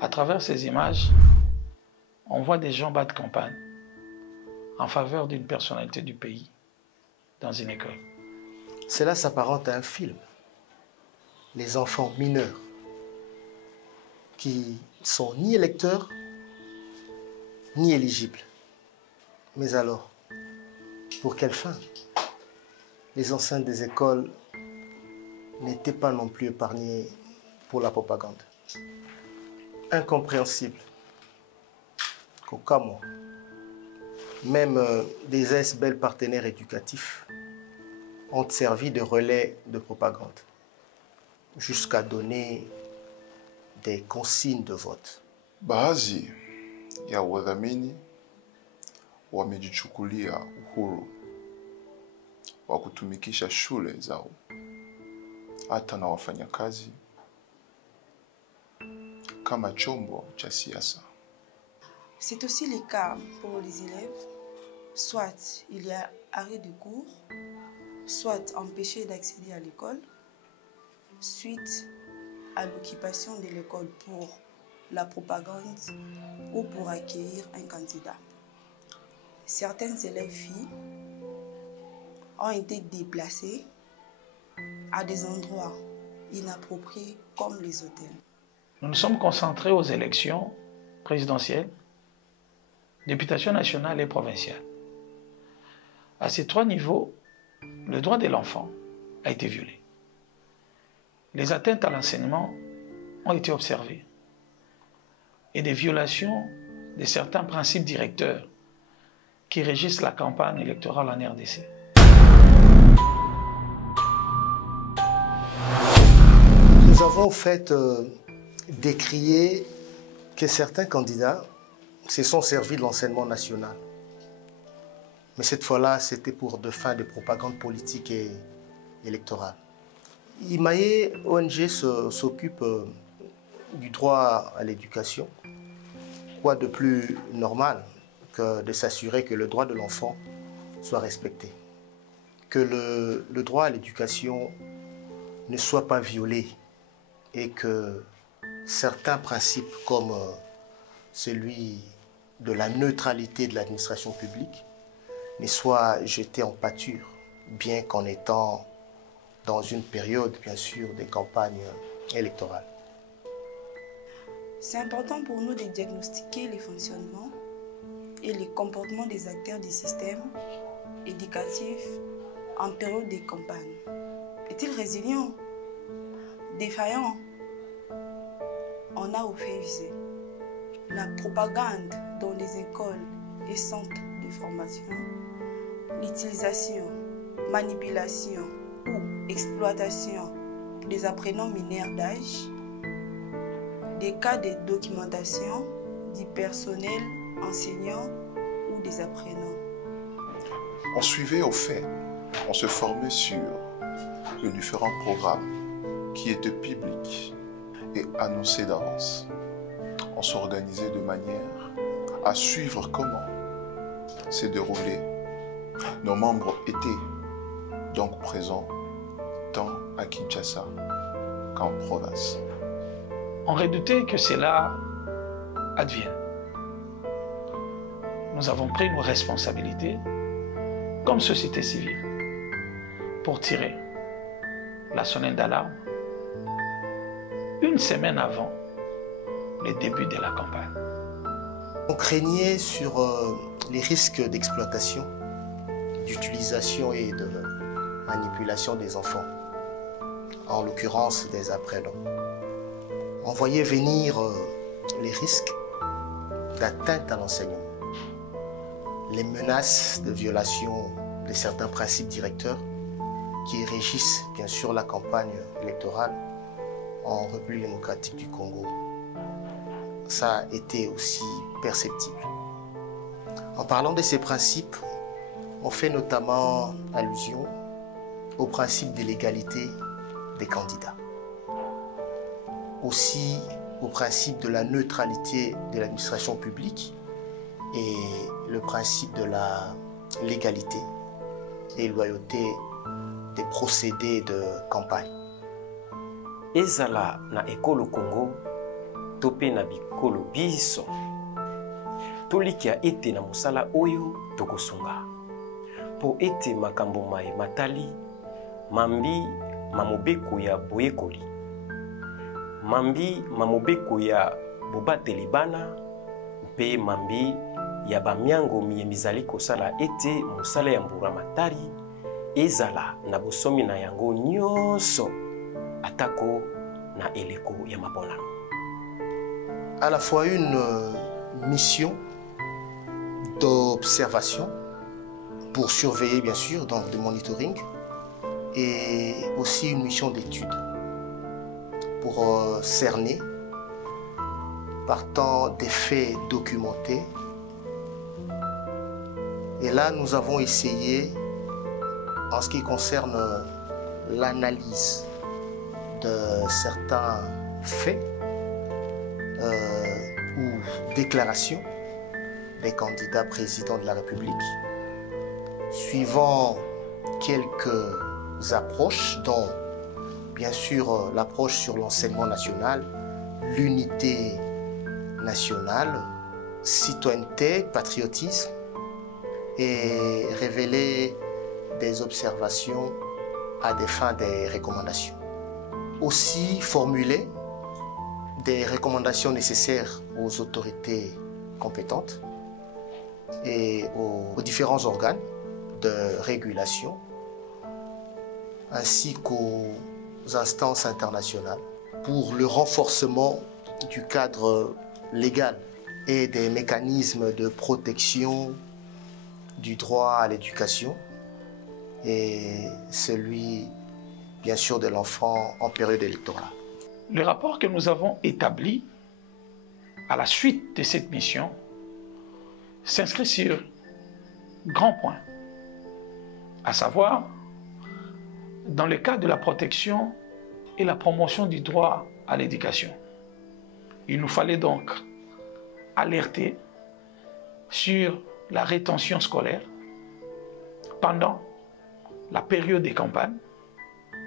À travers ces images, on voit des gens battre campagne en faveur d'une personnalité du pays dans une école. Cela s'apparente à un film. Les enfants mineurs qui sont ni électeurs ni éligibles. Mais alors, pour quelle fin? Les enceintes des écoles n'étaient pas non plus épargnées pour la propagande. Incompréhensible qu'aucun mois, même des ASBL partenaires éducatifs ont servi de relais de propagande jusqu'à donner des consignes de vote. Baadhi ya wadhamini wamejichukulia uhuru wa kutumikisha shule zao hata na wafanyakazi kama chombo cha siasa. C'est aussi le cas pour les élèves. Soit il y a arrêt de cours, soit empêché d'accéder à l'école, suite à l'occupation de l'école pour la propagande ou pour accueillir un candidat. Certains élèves filles ont été déplacés à des endroits inappropriés comme les hôtels. Nous nous sommes concentrés aux élections présidentielles, députation nationale et provinciale. À ces trois niveaux, le droit de l'enfant a été violé. Les atteintes à l'enseignement ont été observées et des violations de certains principes directeurs qui régissent la campagne électorale en RDC. Nous avons en fait décrié que certains candidats se sont servis de l'enseignement national. Mais cette fois-là, c'était pour de fins de propagande politique et électorale. Imaye ONG s'occupe du droit à l'éducation. Quoi de plus normal que de s'assurer que le droit de l'enfant soit respecté, que le droit à l'éducation ne soit pas violé et que certains principes comme celui de la neutralité de l'administration publique ne soient jetés en pâture, bien qu'en étant dans une période, bien sûr, des campagnes électorales. C'est important pour nous de diagnostiquer les fonctionnements et les comportements des acteurs du système éducatif en période de campagne. Est-il résilient? Défaillant? On a au fait visé la propagande dans les écoles et centres de formation, l'utilisation, manipulation ou exploitation des apprenants mineurs d'âge, des cas de documentation du personnel enseignant ou des apprenants. On suivait au fait, on se formait sur les différents programmes qui étaient publics et annoncés d'avance. On s'organisait de manière à suivre comment s'est déroulé. Nos membres étaient donc présents tant à Kinshasa qu'en province. On redoutait que cela advienne. Nous avons pris nos responsabilités comme société civile pour tirer la sonnette d'alarme une semaine avant le début de la campagne. On craignait sur les risques d'exploitation, d'utilisation et de manipulation des enfants, en l'occurrence des apprenants. On voyait venir les risques d'atteinte à l'enseignement, les menaces de violation de certains principes directeurs qui régissent bien sûr la campagne électorale en République démocratique du Congo. Ça a été aussi perceptible. En parlant de ces principes, on fait notamment allusion au principe de l'égalité des candidats. Aussi au principe de la neutralité de l'administration publique et le principe de la légalité et loyauté des procédés de campagne. Ezala na ekolo Congo to pe na bikolo biso tolikia ete na mosala oyo tokosunga po ete makambo mai matali mambi mamobeko ya boyekoli mambi mamobeko ya bobateli bana mpe mambi ya bamiango mizali kosala ete mosala ya mbura matari ezala na bosomi na yango nyonso atako na eleko ya mabonano. À la fois une mission d'observation pour surveiller bien sûr, donc de monitoring, et aussi une mission d'étude pour cerner, partant des faits documentés. Et là, nous avons essayé, en ce qui concerne l'analyse de certains faits ou déclarations des candidats présidents de la République, suivant quelques approches, dont bien sûr l'approche sur l'enseignement national, l'unité nationale, citoyenneté, patriotisme, et révéler des observations à des fins des recommandations. Aussi formuler des recommandations nécessaires aux autorités compétentes et aux différents organes de régulation, ainsi qu'aux instances internationales pour le renforcement du cadre légal et des mécanismes de protection du droit à l'éducation et celui, bien sûr, de l'enfant en période électorale. Le rapport que nous avons établi à la suite de cette mission s'inscrit sur grands points, à savoir, dans le cadre de la protection et la promotion du droit à l'éducation. Il nous fallait donc alerter sur la rétention scolaire pendant la période des campagnes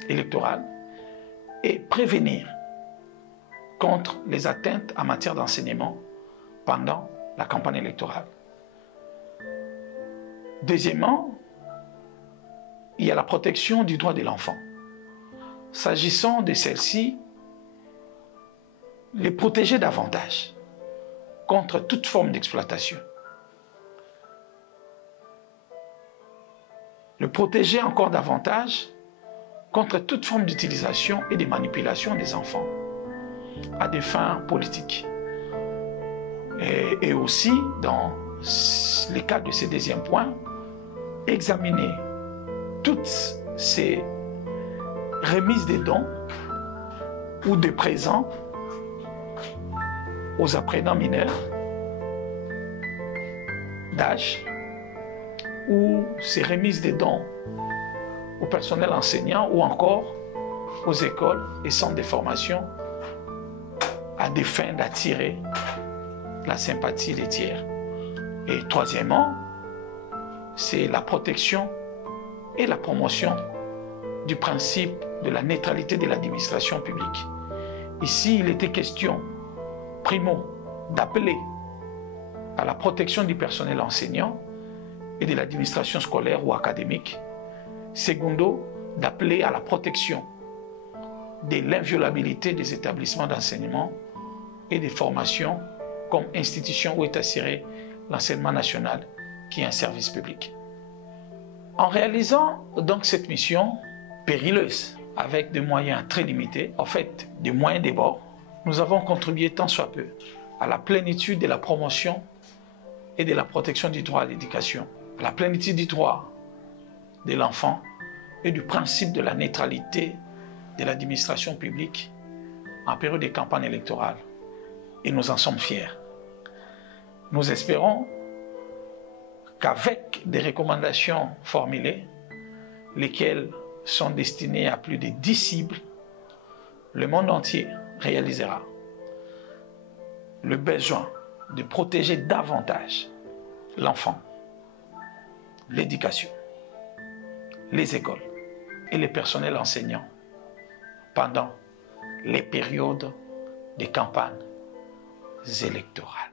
électorales et prévenir contre les atteintes en matière d'enseignement pendant la campagne électorale. Deuxièmement, il y a la protection du droit de l'enfant. S'agissant de celle-ci, les protéger davantage contre toute forme d'exploitation. Le protéger encore davantage contre toute forme d'utilisation et de manipulation des enfants à des fins politiques. Et aussi, dans le cadre de ce deuxième point, examiner toutes ces remises de dons ou de présents aux apprenants mineurs d'âge ou ces remises de dons au personnel enseignant ou encore aux écoles et centres de formation à des fins d'attirer la sympathie des tiers. Et troisièmement, c'est la protection et la promotion du principe de la neutralité de l'administration publique. Ici, il était question, primo, d'appeler à la protection du personnel enseignant et de l'administration scolaire ou académique. Secondo, d'appeler à la protection de l'inviolabilité des établissements d'enseignement et des formations comme institution où est assuré l'enseignement national qui est un service public. En réalisant donc cette mission périleuse avec des moyens très limités, en fait des moyens des bords, nous avons contribué tant soit peu à la plénitude de la promotion et de la protection du droit à l'éducation, à la plénitude du droit de l'enfant et du principe de la neutralité de l'administration publique en période de campagne électorale. Et nous en sommes fiers. Nous espérons qu'avec des recommandations formulées, lesquelles sont destinées à plus de 10 cibles, le monde entier réalisera le besoin de protéger davantage l'enfant, l'éducation, les écoles et les personnels enseignants pendant les périodes de campagne électorales.